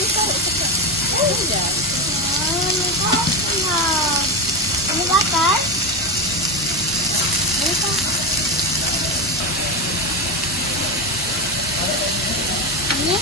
Ini bakar. Ini.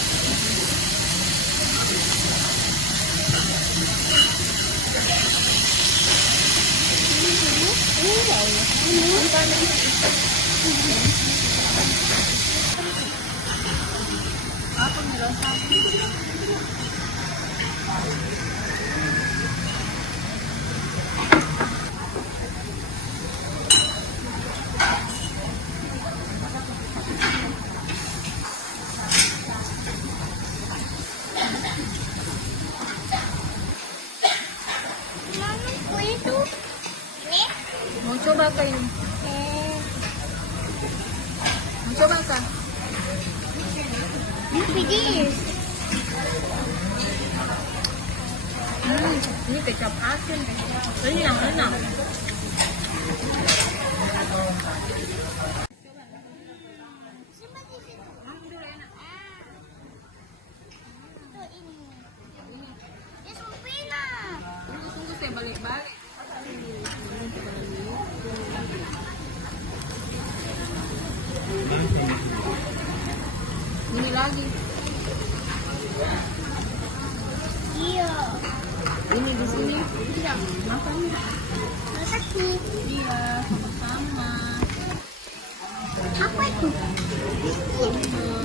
Mau coba kah ini? Mau coba kah? Ini pedis. Ini kecap asin. Enak. Ini supina. Tunggu saya balik-balik. Ini lagi. Iya. Ini di sini. Iya, makan. Makasih. Iya, sama-sama. Apa itu?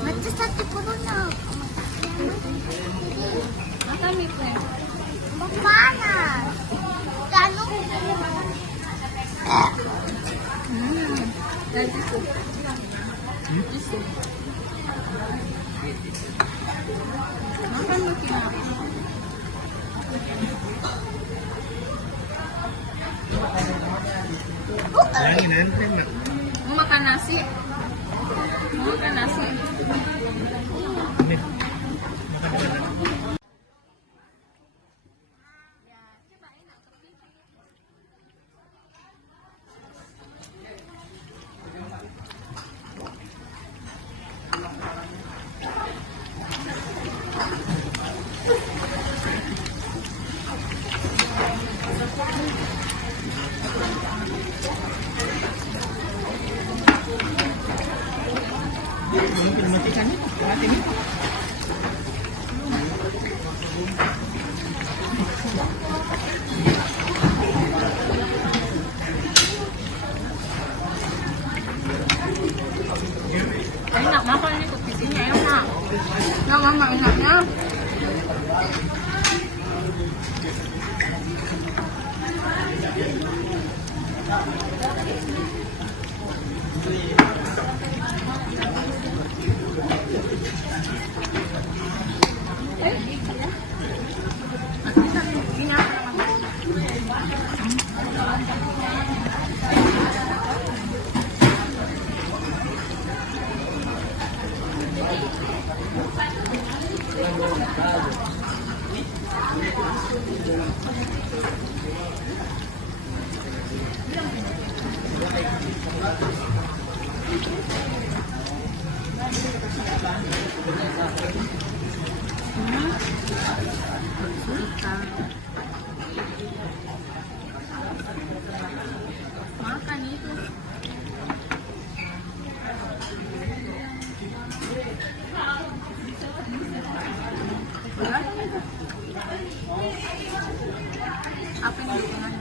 Macam satu corona. Makan nih, Fren. Panas. Kanu. Dan tisu. Tisu. Makan nih, Kina. Mau makan nasi? Mau makan nasi? Enak makan ini kupisinya enak. Nah, mama enaknya. Makan itu. Apa yang di tengah?